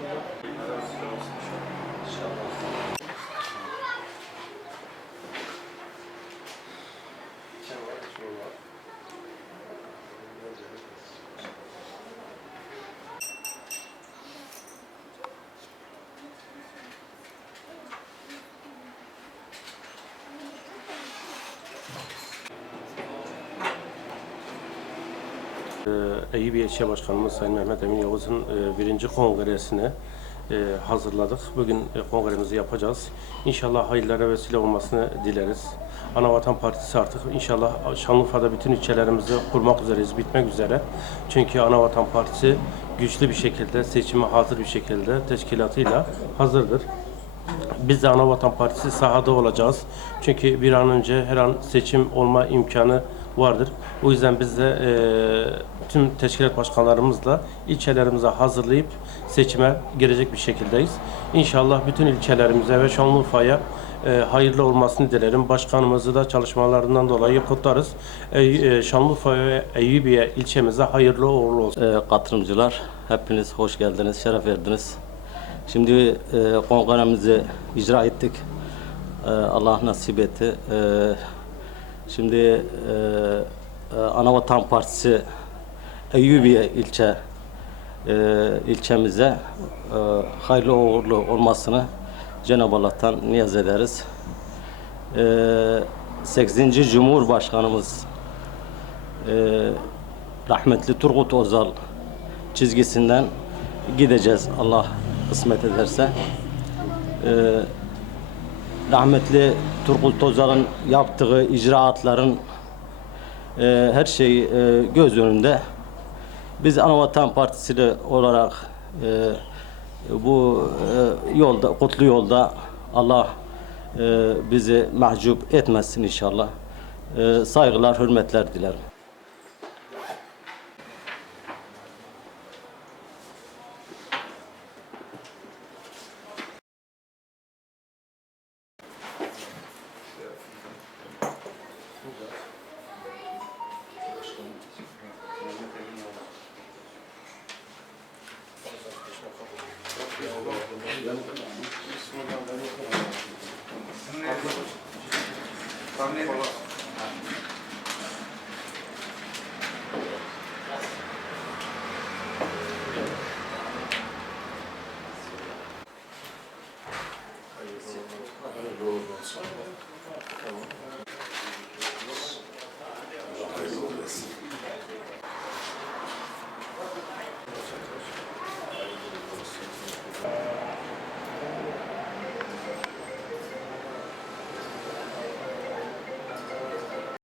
Ee, Eyüp İlçe Başkanımız Sayın Mehmet Emin Yavuz'un e, birinci kongresine e, hazırladık. Bugün e, kongremizi yapacağız. İnşallah hayırlara vesile olmasını dileriz. Anavatan Partisi artık inşallah Şanlıurfa'da bütün ilçelerimizi kurmak üzereyiz, bitmek üzere. Çünkü Anavatan Partisi güçlü bir şekilde, seçime hazır bir şekilde teşkilatıyla hazırdır. Biz de Anavatan Partisi sahada olacağız. Çünkü bir an önce her an seçim olma imkanı vardır. O yüzden biz de e, tüm teşkilat başkanlarımızla ilçelerimize hazırlayıp seçime girecek bir şekildeyiz. İnşallah bütün ilçelerimize ve Şanlıurfa'ya e, hayırlı olmasını dilerim. Başkanımızı da çalışmalarından dolayı kutlarız. E, e, Şanlıurfa ve Eyüpiye ilçemize hayırlı uğurlu olsun. Ee, katılımcılar hepiniz hoş geldiniz, şeref verdiniz. Şimdi e, kongremizi icra ettik. E, Allah nasip etti. E, şimdi e, e, Anavatan Partisi Eyyubiye ilçe e, ilçemize e, hayırlı uğurlu olmasını Cenab-ı Allah'tan niyaz ederiz. E, 8. Cumhurbaşkanımız e, rahmetli Turgut Özal çizgisinden gideceğiz Allah kısmet ederse. Ee, rahmetli Turgut Özal'ın yaptığı icraatların e, her şey e, göz önünde. Biz Anavatan Partisi olarak e, bu e, yolda, kutlu yolda Allah e, bizi mahcup etmesin inşallah. E, saygılar, hürmetler dilerim. Tá me